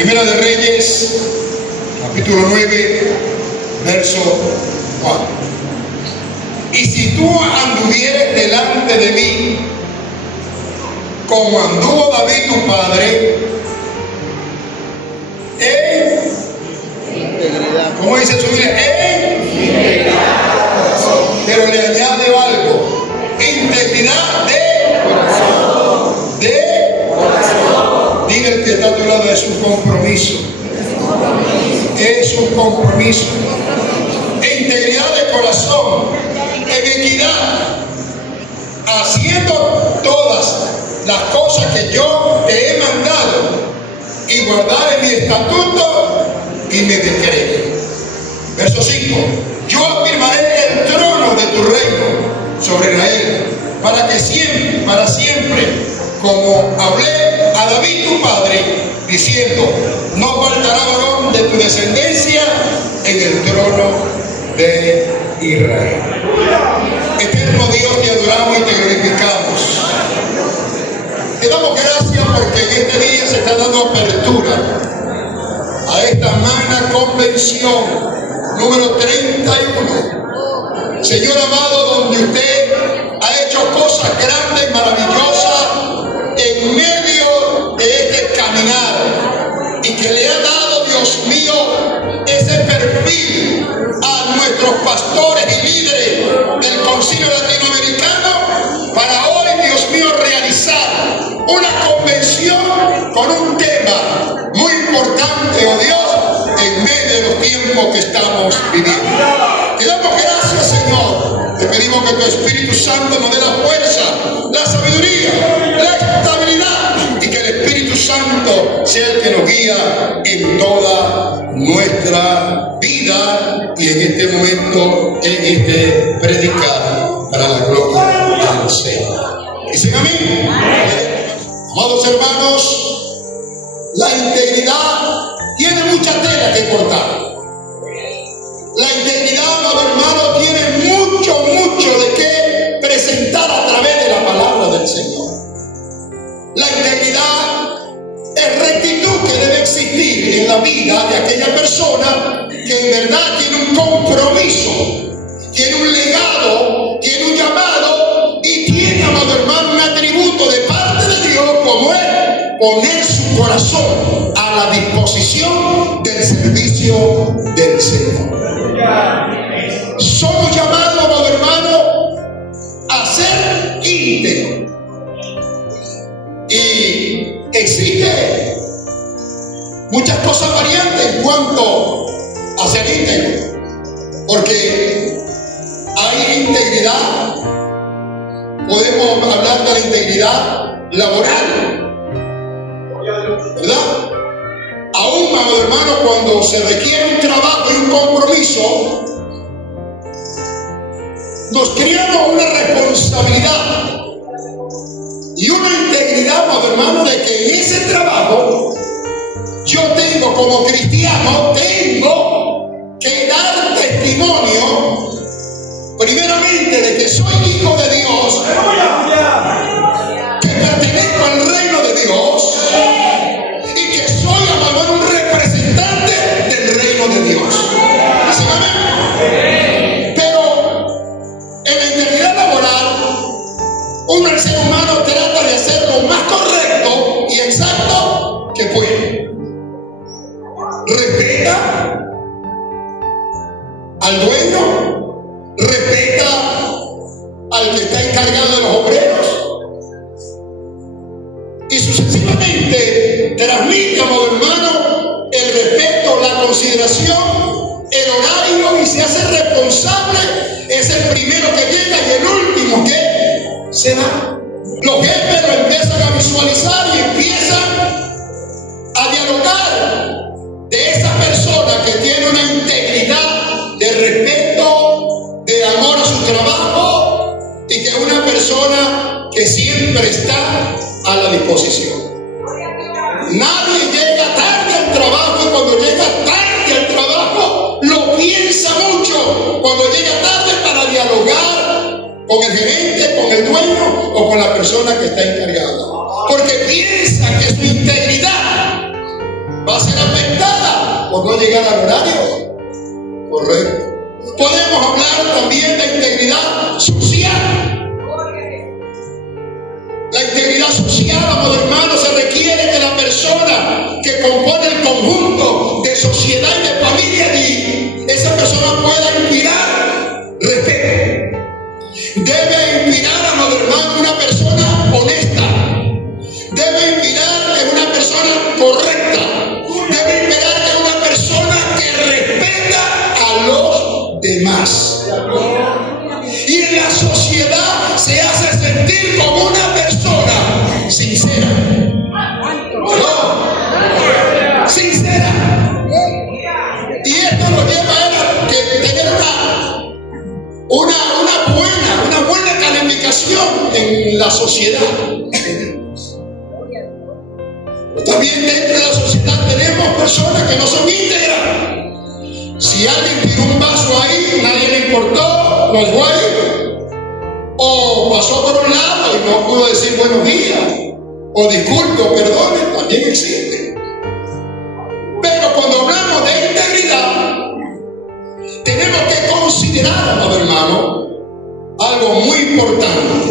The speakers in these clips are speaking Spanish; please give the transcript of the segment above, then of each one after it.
Primera de Reyes, capítulo 9, verso 4. Y si tú anduvieres delante de mí, como anduvo David tu padre, en integridad. ¿Cómo dice su Biblia? En integridad. Pero le añade algo: integridad de corazón. De corazón. Dile el que está a tu lado, es un compromiso. Es un compromiso. Integridad de corazón, en equidad, haciendo todas las cosas que yo te he mandado y guardar en mi estatuto y mi decreto. Verso 5. Yo afirmaré el trono de tu reino sobre Israel para siempre, como hablé a David tu padre, diciendo: no faltará varón de tu descendencia en el trono de Israel. Eterno Dios, te adoramos y te glorificamos. Te damos gracias porque en este día se está dando apertura a esta magna convención número 31. Señor amado, donde usted ha hecho cosas grandes y maravillosas en medio de este caminar, y que le ha dado, Dios mío, ese perfil a nuestros pastores y líderes del Concilio Latinoamericano para hoy, Dios mío, realizar una convención con un tema muy importante, oh Dios, en medio de los tiempos que estamos viviendo. Te damos gracias, Señor. Te pedimos que tu Espíritu Santo nos dé la fuerza, la sabiduría, la estabilidad, y que el Espíritu Santo sea el que nos guía en toda nuestra vida y en este momento, en este predicar para la gloria del Señor. ¿Dicen amén? Amados hermanos, la integridad tiene mucha tela que cortar. La integridad, amado hermano, tiene mucho de qué presentar a través de la palabra del Señor. La integridad es rectitud que debe existir en la vida de aquella persona que en verdad tiene un compromiso, tiene un legado, tiene un llamado y tiene, amado hermano, un atributo de parte de Dios, como es poner su corazón a la disposición del servicio del Señor. Somos llamados, amado hermano, a ser íntegros. Y existe muchas cosas variantes en cuanto a ser íntegro, porque hay integridad. Podemos hablar de la integridad laboral, ¿verdad? Aún, amado hermano, cuando se requiere un trabajo y un compromiso, nos creamos una responsabilidad y una integridad, amado hermano, de que en ese trabajo yo tengo, como cristiano, tengo que dar testimonio primeramente de que soy hijo de Dios, que pertenezco al reino de Dios y que soy, amado, un representante del reino de Dios. ¿Sí, amén? Pero en la integridad laboral, el ser humano trata de hacer lo más correcto y exacto que puede. Respeta al dueño, respeta al que está encargado de los obreros, y sucesivamente transmite, amado hermano, el respeto, la consideración, el horario, y se hace responsable. Es el primero que llega y el último que se va. Los jefes lo empiezan a visualizar y empiezan a dialogar de esa persona que tiene una integridad de respeto, de amor a su trabajo, y que es una persona que siempre está a la disposición. Nadie llega tarde al trabajo, y cuando llega tarde al trabajo lo piensa mucho cuando llega tarde para dialogar con el gerente, con el dueño o con la persona que está encargada, porque piensa que su integridad va a ser por no llegar al horario correcto. Podemos hablar también de integridad social. La integridad social, amados hermanos, se requiere que la persona que compone el conjunto de sociedad y de familia allí, esa persona pueda inspirar respeto. Debe inspirar, amados hermanos, una persona honesta. Debe inspirar que una persona correcta. Debe inspirar que una persona que respeta a los demás. Y en la sociedad se hace sentir como una persona sincera. ¿No? Sincera. Y esto nos lleva a tener una buena calificación en la sociedad. También dentro de la sociedad tenemos personas que no son íntegras. Si alguien tiró un vaso ahí, nadie le importó, lo dejó ahí. O pasó por un lado y no pudo decir buenos días. O disculpe o perdone, también existe. Pero cuando hablamos de integridad, tenemos que considerar, amado hermano, algo muy importante.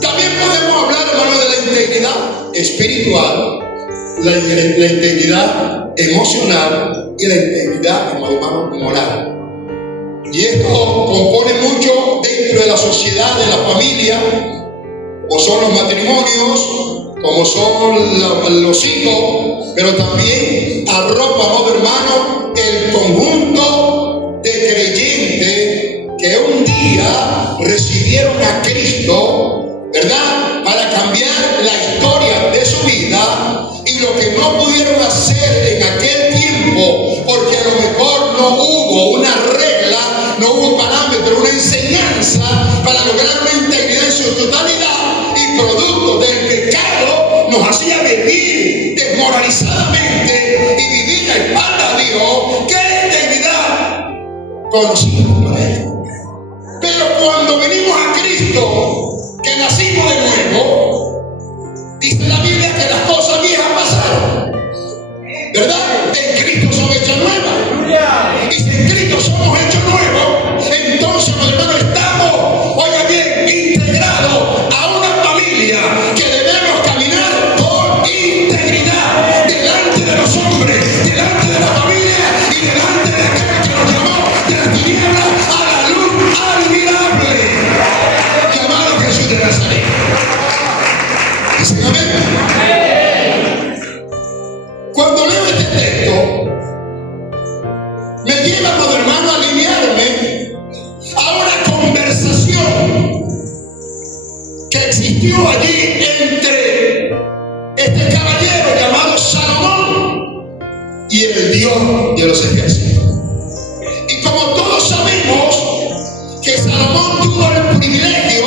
También podemos hablar, hermano, de la integridad espiritual, la integridad emocional y la integridad, hermano, moral. Y esto compone mucho dentro de la sociedad, de la familia, como son los matrimonios, como son los hijos, pero también arropa, amado hermano, el conjunto de creyentes que un día recibieron a Cristo, ¿verdad?, para cambiar la historia de su vida. Y lo que no pudieron hacer en aquel tiempo, porque a lo mejor no hubo una regla, no hubo parámetro, una enseñanza para lograr una integridad en su totalidad, y producto del pecado nos hacía vivir desmoralizadamente y vivir a espaldas de Dios. ¿Qué integridad conocimos para él? Pero cuando venimos a Cristo, que nacimos de nuevo, dice la Biblia que las cosas viejas pasaron, ¿verdad? En Cristo son hechas nuevas. Y si en Cristo somos hechos nuevos, entonces, hermano, estamos, oiga bien, integrados a una familia que debemos caminar con integridad delante de los hombres, delante de la familia y delante de aquel que nos llamó de la tiniebla a la luz admirable, llamado Jesús de Nazaret. Dicen amén. Cuando leo este texto, me lleva, amado hermano, a alinearme a una conversación que existió allí entre este caballero llamado Salomón y el Dios de los ejércitos. Y como todos sabemos que Salomón tuvo el privilegio,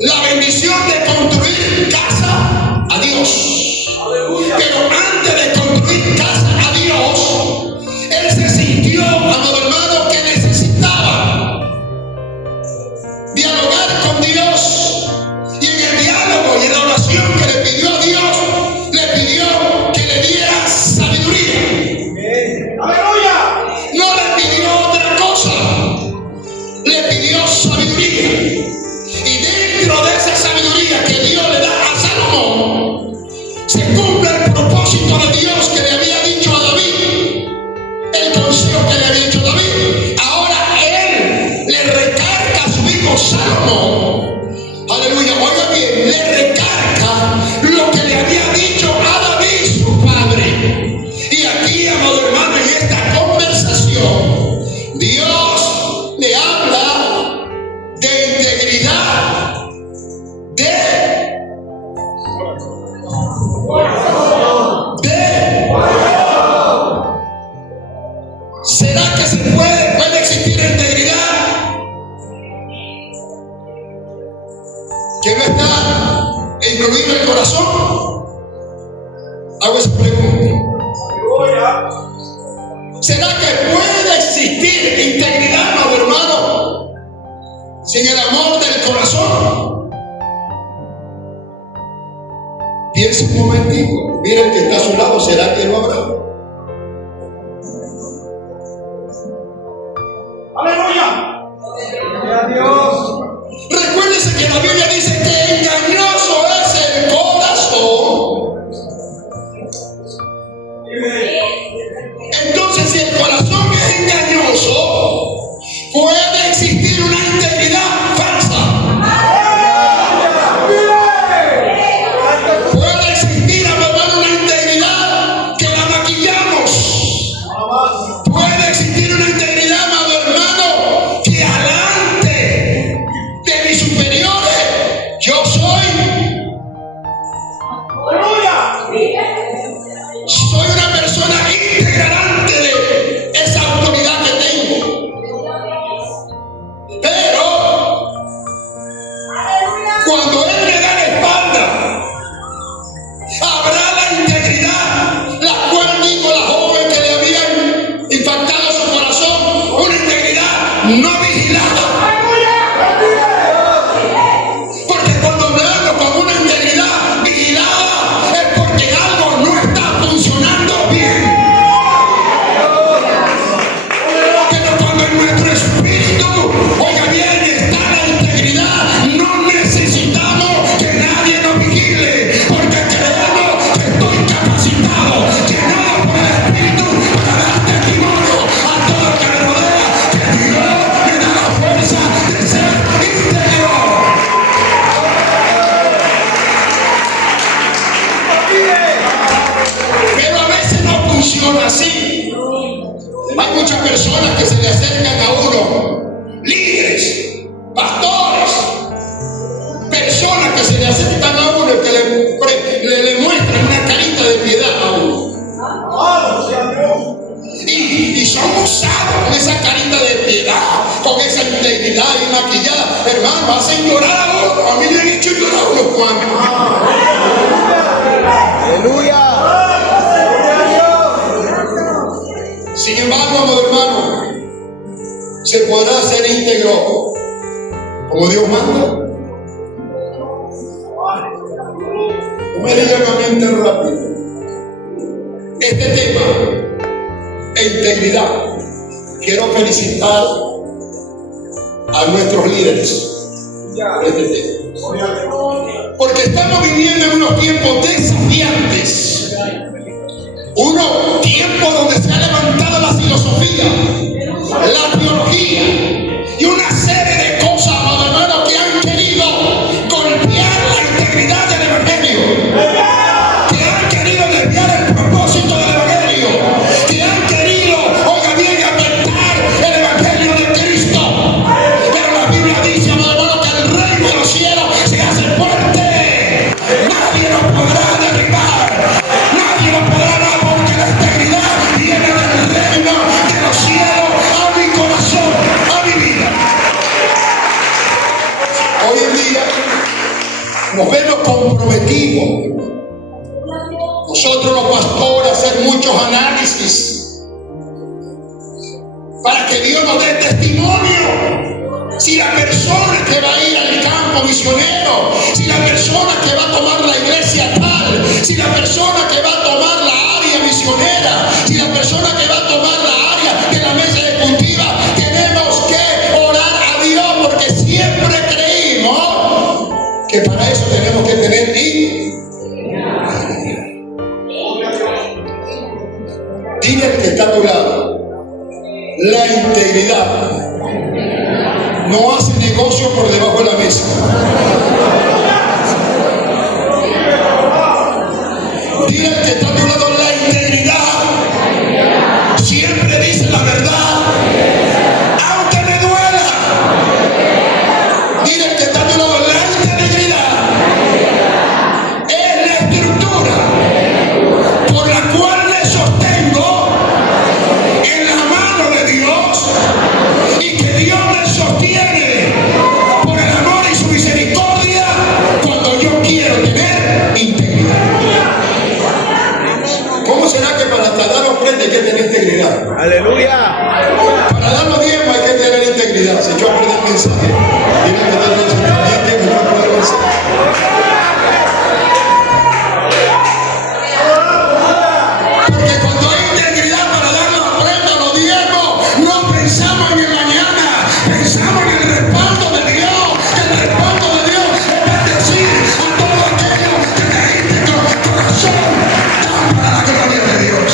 la bendición de construir casa a Dios. Pero antes de construir casa a Dios, él se sintió, amado hermano, que necesitaba dialogar con Dios. Y en el diálogo y en la oración que le pidió a Dios, le pidió que le diera sabiduría. ¡Aleluya! No le pidió otra cosa, le pidió sabiduría. Y dentro de esa sabiduría que Dios le da a Salomón, se cumple el propósito de Dios que le había dicho a David, el consejo que le había dicho a David. Ahora él le recarga a su hijo Salomón, aleluya, oiga bien, le recarga lo que le había dicho a David, su padre. Y aquí, amado hermano, en esta conversación, Dios le habla de integridad, ¿será que se puede existir integridad que no está incluido el corazón? Hago esa pregunta. ¿Será que puede existir integridad, amado hermano, sin el amor del corazón? Piense un momentico, mira el que está a su lado, ¿será que lo habrá? así. Hay muchas personas que se le acercan a uno, líderes, pastores, personas que se le acercan a uno y que le muestran una carita de piedad a uno. Y son usados con esa carita de piedad, con esa integridad y maquillada. Hermano, hacen llorar a uno. A mí me han hecho llorar a unos cuantos. Aleluya. Sin embargo, amado hermano, se podrá ser íntegro como Dios manda. Inmediatamente rápido. Este tema, integridad, quiero felicitar a nuestros líderes por este tema. Porque estamos viviendo en unos tiempos desafiantes. Unos tiempos donde se ha levantado la filosofía, la teología y una serie de cosas, amado hermano, que han querido golpear la integridad del evangelio, que han querido desviar el propósito del evangelio, que han querido, oiga bien, afectar el evangelio de Cristo. Pero la Biblia dice, amado hermano, que el reino de los cielos se hace fuerte. Nadie lo podrá derribar, nadie lo podrá dar, porque la integridad viene del reino de los cielos a mi corazón, a mi vida. Hoy en día nos vemos comprometidos nosotros los pastores a hacer muchos análisis para que Dios nos dé testimonio. Si la persona que va a ir al campo misionero, si la persona que va a tomar la iglesia tal, si la persona que va a tomar la área misionera, si la persona que va a tomar la área de la mesa ejecutiva, tenemos que orar a Dios, porque siempre creímos que para eso tenemos que tener dile al que está a tu lado, la integridad no hace negocio por debajo de la mesa. Dile al que está a tu lado, la integridad siempre dice la verdad, aunque me duela. Dile al que está a tu lado, la integridad es la estructura por la cual me sostengo en la mano de Dios, y que Dios me sostiene por el amor y su misericordia cuando yo quiero tener integridad. ¿Cómo será que para dar ofrenda hay que tener integridad? Aleluya. Para dar los diezmos hay que tener integridad. Si yo aprendo el mensaje, tiene que tener integridad, que no puedo el mensaje. Porque cuando hay integridad para dar la ofrenda, los diezmos, no pensamos en el mañana, pensamos en el respaldo de Dios. El respaldo de Dios es bendecir a todo aquello que de íntegro corazón dan para la gloria de Dios.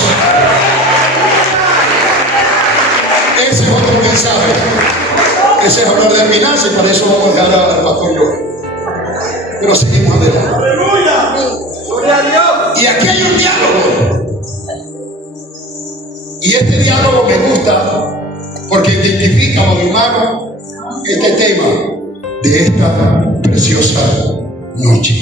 Ese es otro mensaje. Ese es hablar de finanzas, y para eso vamos a dejar al pastor yo. Pero seguimos adelante. Aleluya. Gloria a Dios. Y aquí hay un diálogo. Y este diálogo me gusta porque identifica, a los hermanos, este tema de esta preciosa noche.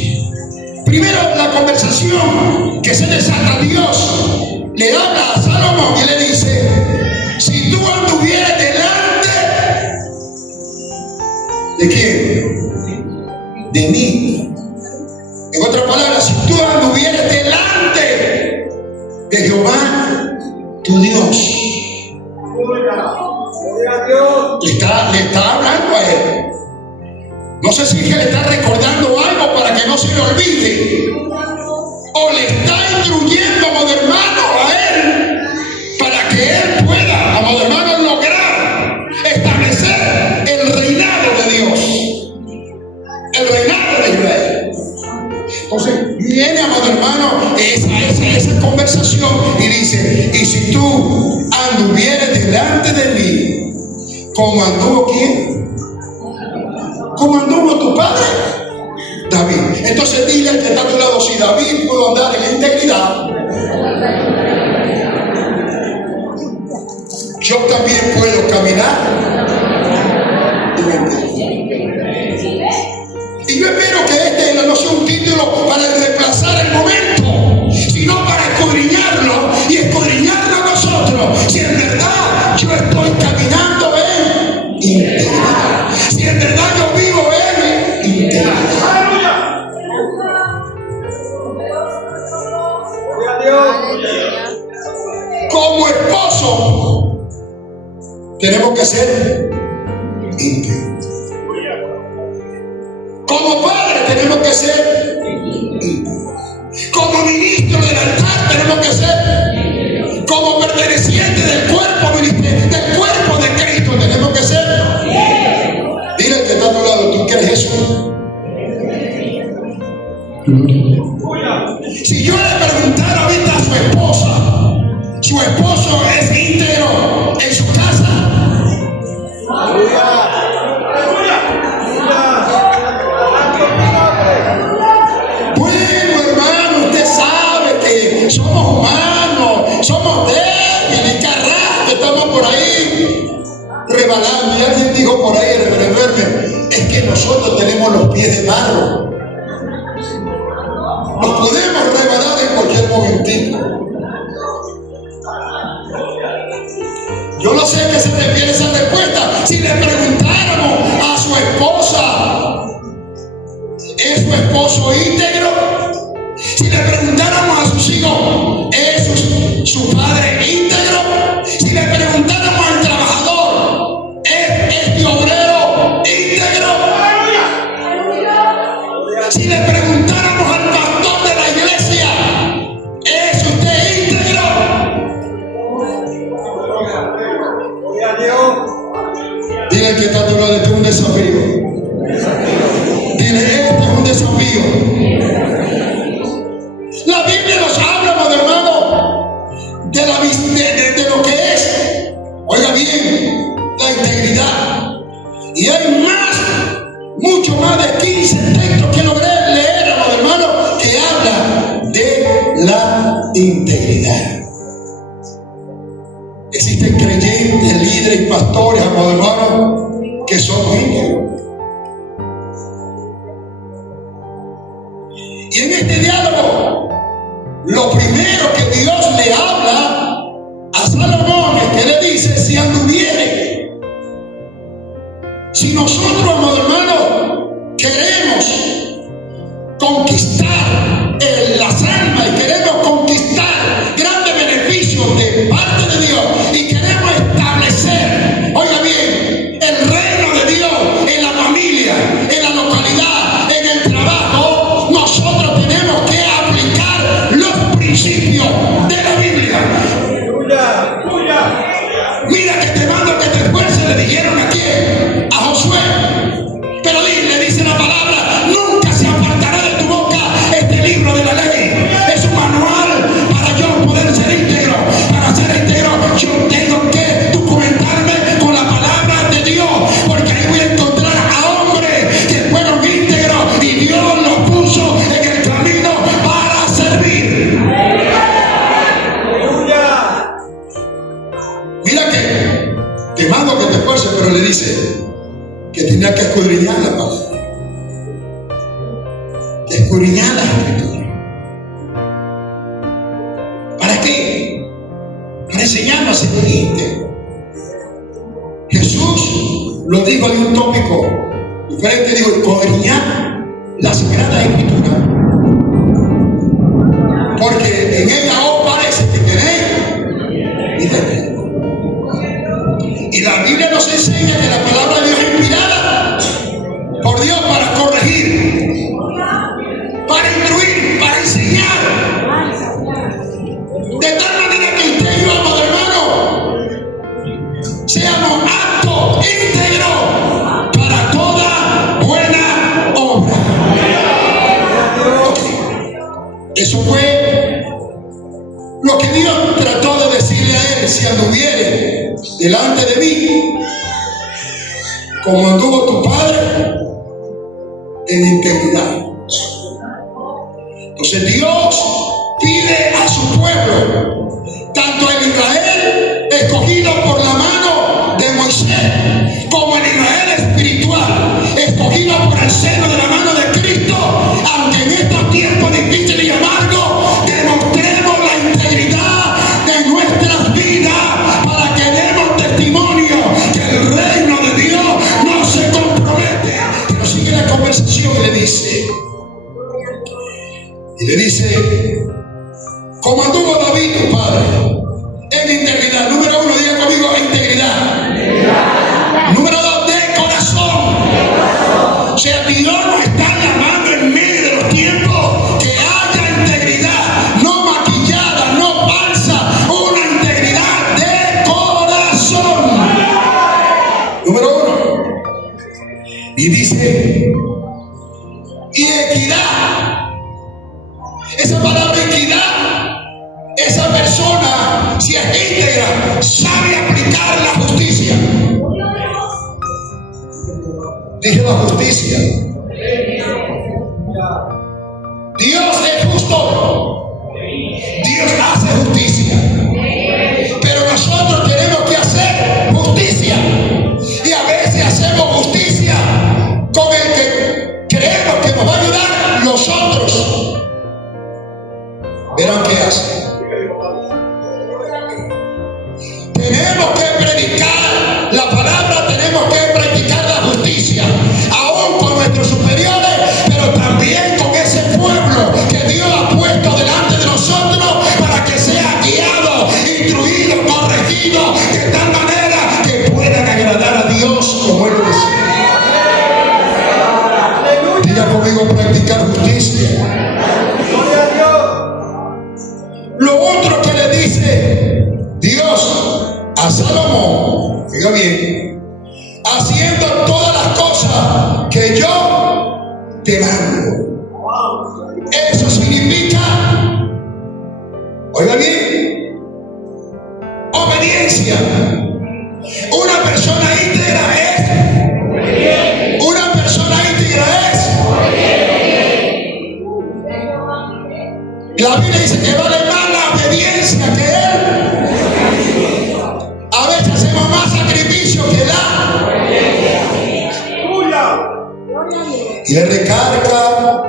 Primero, la conversación que se desata. Dios le habla a Salomón y le dice: si tú anduvieras delante ¿de quién? De mí. En otras palabras, si tú anduvieras delante de Jehová, tu Dios. Le está hablando a él. No sé si es que le está recordando algo para que no se le olvide, o le está instruyendo, amado hermano, a él para que él pueda, amado hermano, lograr establecer el reinado de Dios, el reinado de Israel. Entonces viene, amado hermano, esa conversación y dice: y si tú anduvieras delante de mí, ¿como anduvo quién? ¿Cómo anduvo tu padre? David. Entonces dile al que está a tu lado: si David pudo andar en integridad, yo también puedo caminar. Y yo espero que este no sea un título para reemplazar el momento, sino para escudriñarlo y escudriñarlo a nosotros. Si en verdad yo estoy caminando en integridad, si en verdad yo vivo en integridad. Como esposo tenemos que ser íntegros. Como padre tenemos que ser íntegros. Como ministro del altar tenemos que ser. Como perteneciente del cuerpo de Cristo tenemos que ser. Dile al que está a tu lado, ¿tú crees eso? Si yo le preguntara ahorita a su esposa, ¿su esposo es íntegro en su casa? Bueno, hermano, usted sabe que somos humanos, somos débiles, carrascos, estamos por ahí rebalando. Y alguien dijo por ahí, reverendo Hermes, es que nosotros tenemos los pies de barro. Nos podemos rebalar en cualquier momentito. Yo no sé a qué se refiere esa respuesta. Si le preguntáramos a su esposa, ¿es su esposo íntegro? Si le preguntáramos a sus hijos, ¿es su padre íntegro? Si le preguntáramos al trabajador, ¿es este obrero íntegro? Si le preguntáramos al pastor de la iglesia, ¿es usted íntegro? Dile que está a tu lado, esto es un desafío. Dile, esto es un desafío. La Biblia nos habla, amado hermano, de lo que es, oiga bien, la integridad. Y hay mucho más de 15 textos que logré leer, amado hermano, que habla de la integridad. Existen creyentes, líderes y pastores, amado hermano, que son íntegros. Y en este diálogo, lo primero que Dios le habla a Salomón es que le dice: si anduviere, si nosotros, amado hermano, queremos conquistar las almas y queremos conquistar grandes beneficios de parte de Dios y queremos establecer, oiga bien, el reino de Dios en la familia, en la localidad, en el trabajo, nosotros tenemos que aplicar los principios de la Biblia. Mira que te mando que te esfuerces, le dijeron aquí a Josué, pero le dice la palabra: nunca se apartará de tu boca este libro de la ley. Es un manual para yo poder ser íntegro. Para ser íntegro yo tengo que documentarme con la palabra de Dios, porque ahí voy a encontrar a hombres que fueron íntegros y Dios los puso en el camino para servir. Mira que te mando que te esfuerces, pero le dice que tenía que escudriñar la palabra, que escudriñar la escritura. ¿Para qué? Para enseñarnos a ser íntegros. Jesús lo dijo de un tópico diferente, dijo: escudriñar la Sagrada Escritura, porque en ella os parece que tenéis integridad. Y la Biblia nos enseña que la palabra de Dios es inspirada por Dios para corregir, para instruir, para enseñar. De tal manera que usted y yo, amado hermano, seamos aptos, íntegros para toda buena obra. Eso fue lo que Dios trató de decirle a él: si anduviere delante de mí como anduvo tu padre en integridad. Entonces Dios pide a su pueblo, tanto en Israel, escogido por la mano oídos, Padre, en integridad. Número 1, diga conmigo, integridad. Número 2, de corazón. O sea, Dios nos está llamando en medio de los tiempos que haya integridad, no maquillada, no falsa, una integridad de corazón. Número 1. Y dice, y equidad. Esa palabra equidad, esa persona, si es íntegra, sabe aplicar la justicia. Dije la justicia. Dios es justo. Dios hace justicia. Pero nosotros tenemos que hacer justicia. Y a veces hacemos justicia con el que creemos que nos va a ayudar los otros. Verán qué hace. Tenemos que predicar la palabra, tenemos que practicar la justicia, aún con nuestros superiores, pero también con ese pueblo que Dios ha puesto delante de nosotros para que sea guiado, instruido, corregido, de tal manera que puedan agradar a Dios como Él lo desea. Diga conmigo, practicar justicia. Lo otro que le dice Dios a Salomón, diga bien, haciendo todas las cosas que yo te mando. Eso significa, oiga bien, obediencia. Una persona íntegra es, una persona íntegra es. La Biblia dice que vale más la obediencia que Él. A veces hacemos más sacrificio que la. Y le recarga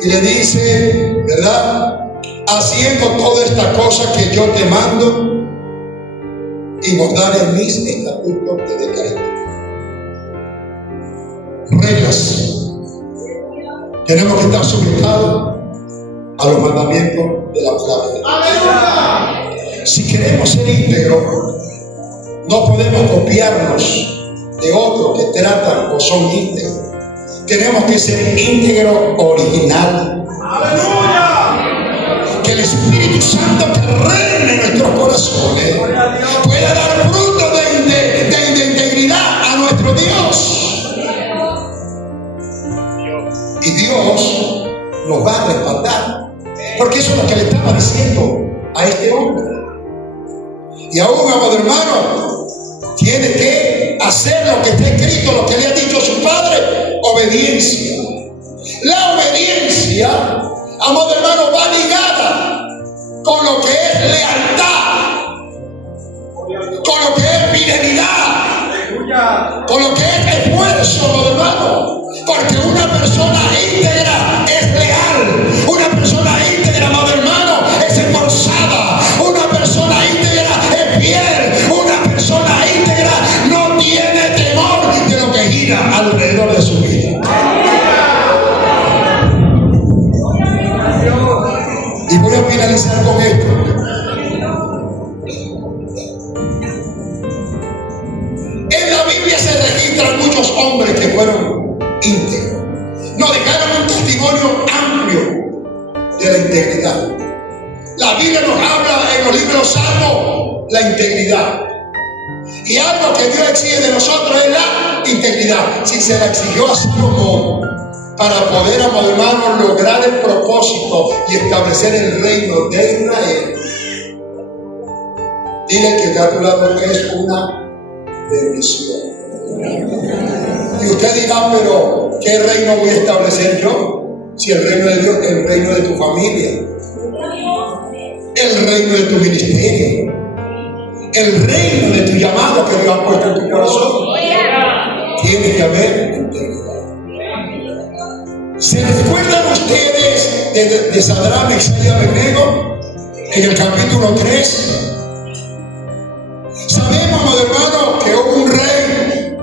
y le dice, ¿verdad? Haciendo toda esta cosa que yo te mando y guardar en mis estatutos de decreto. Reglas. Tenemos que estar sujetados a los mandamientos de la palabra. Si queremos ser íntegros, no podemos copiarnos de otros que tratan o son íntegros. Tenemos que ser íntegros original. Que el Espíritu Santo que reine en nuestros corazones pueda dar fruto de integridad a nuestro Dios. Y Dios nos va a respaldar. Porque eso es lo que le estaba diciendo a este hombre. Y aún, amado hermano, tiene que hacer lo que está escrito, lo que le ha dicho su padre, obediencia. La obediencia, amado hermano, va ligada con lo que es lealtad, con lo que es fidelidad, con lo que es esfuerzo, amado hermano. Porque una persona íntegra es leal, una persona íntegra, amado hermano, es esforzada, una persona íntegra es fiel, una persona íntegra no tiene temor de lo que gira alrededor de su vida. Y voy a finalizar con esto. En la Biblia se registran muchos hombres que fueron íntegros. Nos dejaron un testimonio amplio de la integridad. La Biblia nos habla en los libros de los Salmos la integridad. Y algo que Dios exige de nosotros es la integridad. Si se la exigió a Salomón para poder, amado hermano, lograr el propósito y establecer el reino de Israel, dile que está a tu lado que es una bendición. Y usted dirá, pero ¿qué reino voy a establecer yo? Si el reino de Dios es el reino de tu familia, el reino de tu ministerio, el reino de tu llamado que Dios ha puesto en tu corazón. Tiene que haber integridad. ¿Se recuerdan ustedes de Sadrach, Mesach y Abednego en el capítulo 3? Sabemos, amado hermano, que hubo un rey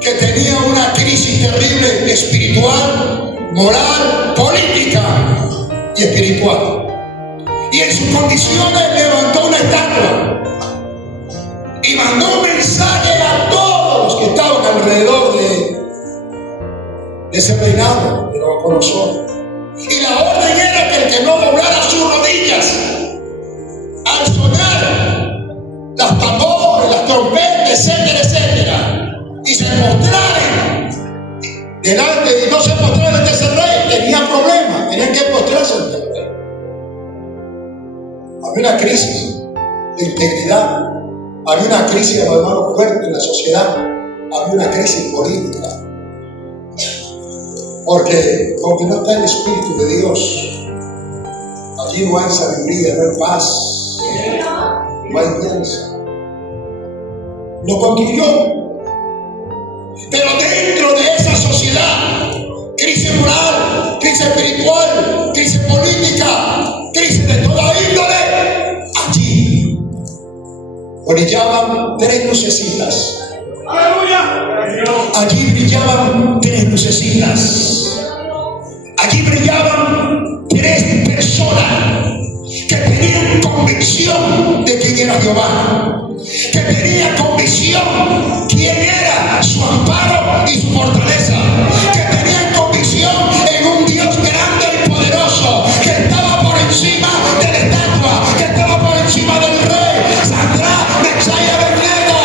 que tenía una crisis terrible espiritual, moral, política y espiritual. Y en su condiciones levantó una estatua y mandó un mensaje a todos los que estaban alrededor de ese reinado de Nabucodonosor. Y la orden era que el que no doblara sus rodillas al sonar las tambores, las trompetas, etcétera, etcétera, y se postraran delante, y no se postraran ante ese rey, tenían problemas, tenían que postrarse ante el rey. Había una crisis de integridad, había una crisis, hermano, fuerte en la sociedad, había una crisis política. Porque donde no está el Espíritu de Dios, allí no hay sabiduría, no hay paz, no hay alianza. Lo concluyó. Pero dentro de esa sociedad, crisis moral, crisis espiritual, crisis política, crisis de toda índole, allí brillaban tres lucecitas. Allí brillaban tres lucecitas. Allí brillaban tres personas que tenían convicción de quién era Jehová, que tenían convicción quién era su amparo y su fortaleza, que tenían convicción en un Dios grande y poderoso, que estaba por encima de la estatua, que estaba por encima del rey. Sadrach, Mesach y Abednego.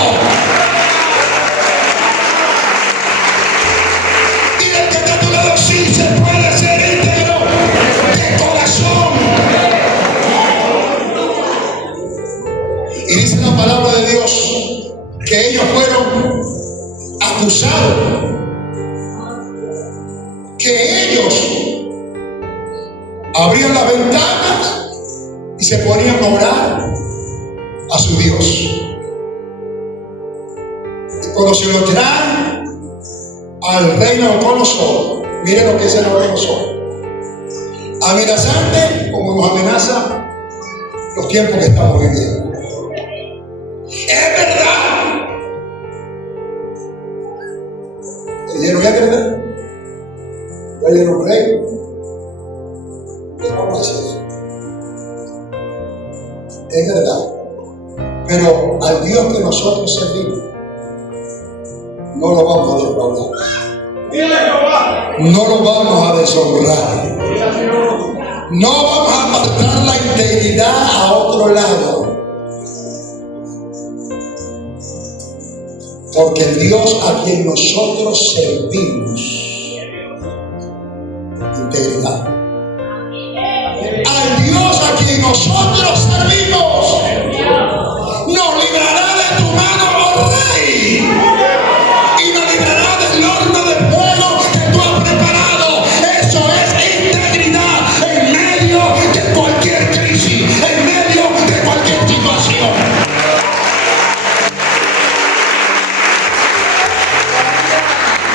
Sí se puede ser íntegro de corazón. Y dice la palabra de Dios que ellos fueron acusados, que ellos abrían las ventanas y se ponían a orar a su Dios. Y cuando se lo traen al rey Nabucodonosor, mire lo que dice Nabucodonosor: amenazante como nos amenaza los tiempos que estamos viviendo. Es verdad. ¿Le dieron ya creer? ¿Ya dieron rey? ¿Qué vamos a decir? Es verdad. Pero al Dios que nosotros servimos, no lo vamos a defraudar. No lo vamos a deshonrar. No vamos a apartar la integridad a otro lado. Porque el Dios a quien nosotros servimos, integridad. Al Dios a quien nosotros servimos, nos librará de tu mano, oh Rey. Y nos librará del horno de fuego que tú has preparado. Eso es integridad en medio de cualquier crisis, en medio de cualquier situación.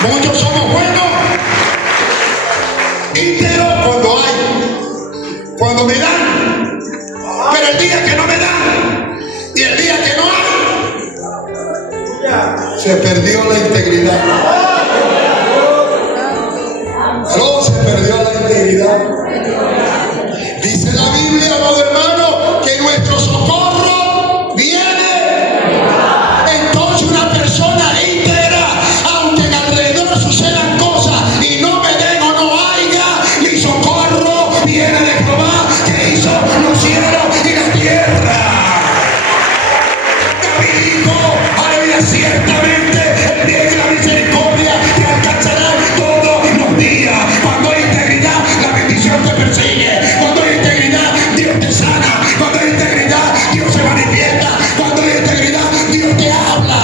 Muchos somos buenos, íntegros cuando me dan, pero el día que no me dan y el día que no hay, se perdió la integridad. No, se perdió la integridad. Dice la Biblia, amado hermano, que nuestro socorro viene. Entonces una persona íntegra, aunque en alrededor sucedan cosas y no me den o no haya, mi socorro viene de Jehová, que hizo los cielos y la tierra. David dijo, aleluya, ciertamente el bien y la misericordia te alcanzarán todos los días. Cuando hay integridad, la bendición te persigue. Cuando hay integridad, Dios te sana. Cuando hay integridad, Dios se manifiesta. Cuando hay integridad, Dios te habla.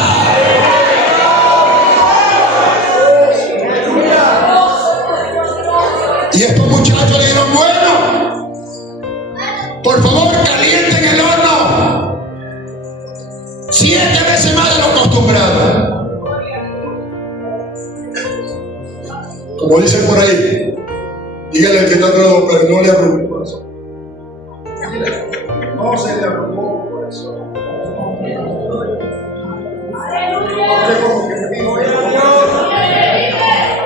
Y estos muchachos le dijeron, bueno, por favor, calienten el horno 7 veces más de lo acostumbrado. Como dicen por ahí, dígale que está atrás, pero no le arrugue el corazón. No se le arrugó el corazón. Porque como que me dijo eso.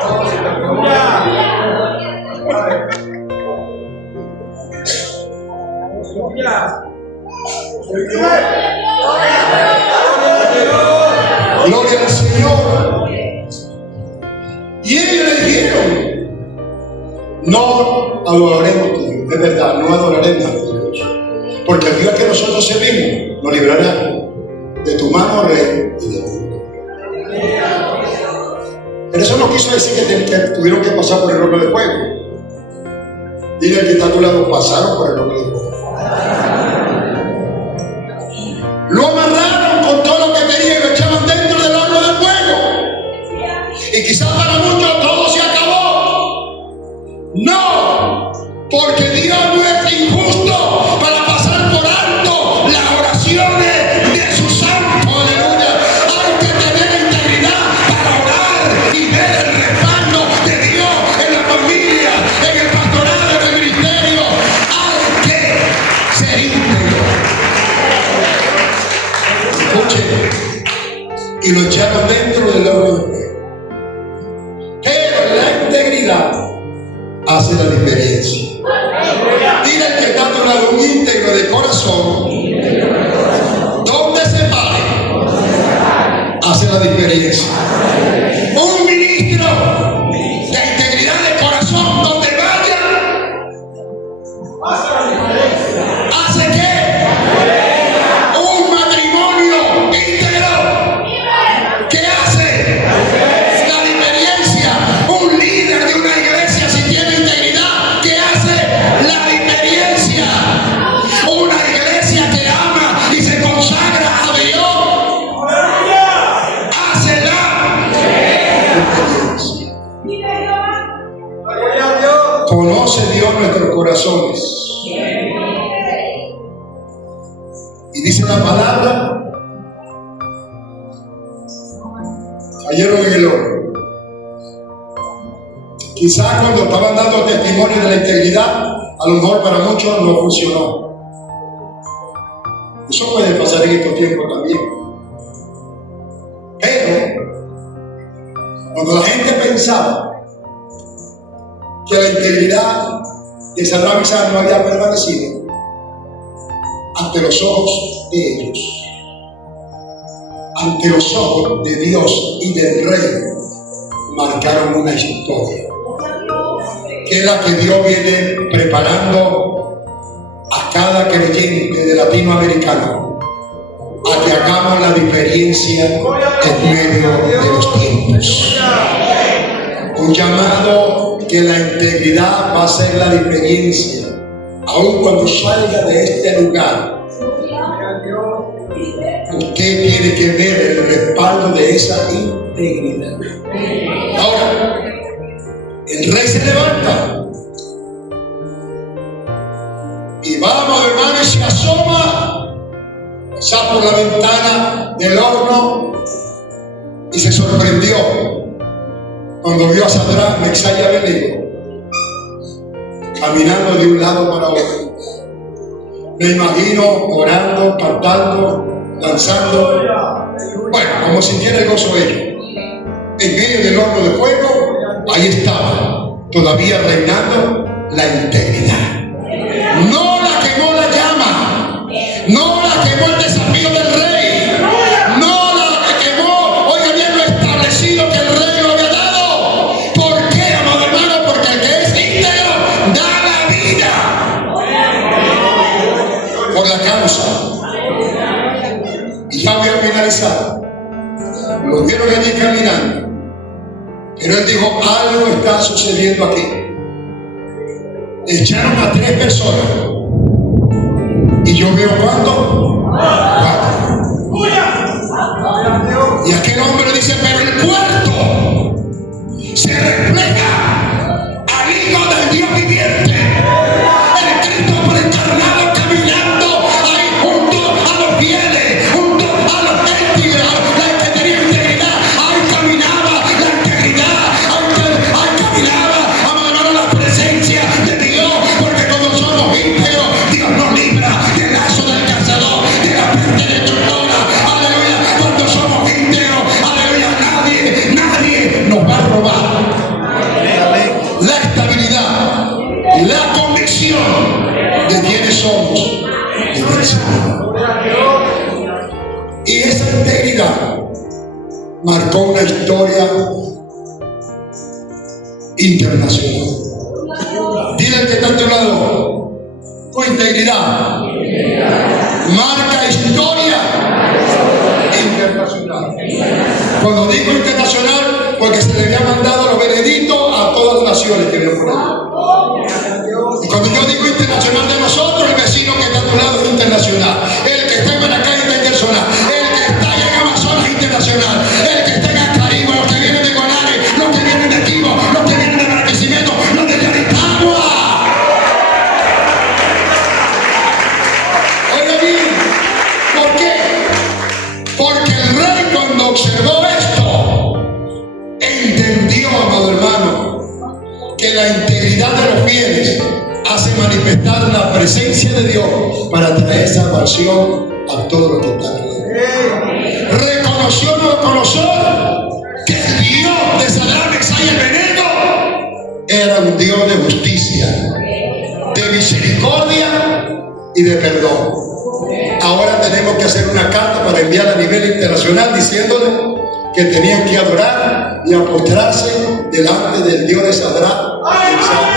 No se le arrugó. Aleluya. Gloria al Señor. Y ellos le dijeron: no adoraremos a Dios. Es verdad, no adoraremos a Dios, porque el Dios que nosotros servimos nos librará de tu mano, rey, y de tu. Pero eso no quiso decir que tuvieron que pasar por el horno de fuego. Dile al que está a tu lado: pasaron por el horno de fuego. Lo amarraron con todo lo que tenía y lo echaban dentro del horno de fuego. Y quizás para muchos todo se acabó. No, porque Dios no es injusto para pasar por alto las oraciones de sus santos. Aleluya. Hay que tener integridad para orar y ver el respaldo de Dios en la familia, en el pastorado, en el ministerio. Hay que ser íntegro. Escuchen, y lo echaron dentro del horno de fuego. Pero la integridad hace la diferencia. Dile al que está a tu lado: un íntegro de corazón, donde se pare, hace la diferencia. Un ministro de integridad de corazón, donde vaya, hace que un matrimonio íntegro, ¿qué hace? La diferencia. Un líder de una iglesia, si tiene integridad, ¿qué hace? La diferencia. Una iglesia que ama y se consagra a Dios, hace la diferencia. Conoce Dios nuestros corazones. Y dice la palabra: cayeron en el horno. Quizás cuando estaban dando testimonio de la integridad, a lo mejor para muchos no funcionó. Eso puede pasar en estos tiempos también. Pero cuando la gente pensaba que la integridad de Sadrach, Mesach no había permanecido ante los ojos de ellos, ante los ojos de Dios y del Rey, marcaron una historia, que es la que Dios viene preparando a cada creyente de latinoamericano, a que hagamos la diferencia en medio de los tiempos. Un llamado que la integridad va a hacer la diferencia, aun cuando salga de este lugar. Usted tiene que ver el respaldo de esa integridad. Ahora, el rey se levanta y vamos, hermano, y se asoma, pasa por la ventana del horno y se sorprendió cuando vio a Sadrach, Mesach y Abednego caminando de un lado para otro. Me imagino orando, cantando, danzando, bueno, como sintiera el gozo ellos. En medio del horno de fuego, ahí estaba, todavía reinando la integridad. No la quemó la llama, no la quemó el desafío del rey, no la quemó, oiga bien, lo establecido que el rey lo había dado. ¿Por qué, amado hermano? Porque el que es íntegro da la vida por la causa. Y ya voy a finalizar. Lo vieron allí caminando, pero él dijo: algo está sucediendo aquí. Echaron a 3 personas y yo veo ¿cuánto? 4. Y aquel hombre dice: pero el cuarto se refleja al Hijo del Dios viviente, el Cristo preencarnado, caminando ahí junto a los fieles, junto a los íntegros, la que tenía integridad. Ahí caminaba la integridad, ahí caminaba, amado, la presencia de Dios, porque cuando somos íntegros, Dios nos libra del lazo del cazador. Y esa integridad marcó una historia internacional. Dile al que está a tu lado, tu integridad marca historia internacional. Cuando digo internacional, porque se le había mandado los benedictos a todas las naciones que vienen por ahí. Y cuando yo digo internacional de nosotros, el vecino que está a tu lado es internacional. El que está en Maracay es internacional. El que está allá en Amazonas es internacional. El que está en Acaribo, los que vienen de Guanare, los que vienen de Quibo, los que vienen de Barquisimeto, los de Yaritagua. Oiga bien, ¿por qué? Porque el rey, cuando observó esto, entendió, amado hermano, que la integridad de los fieles hace manifestar la presencia de Dios para traer salvación a todos los que están alrededor. Reconoció Nabucodonosor que el Dios de Sadrach, Mesach y Abednego era un Dios de justicia, de misericordia y de perdón. Ahora tenemos que hacer una carta para enviar a nivel internacional diciéndole que tenían que adorar y postrarse delante del Dios de Sadrach, Mesach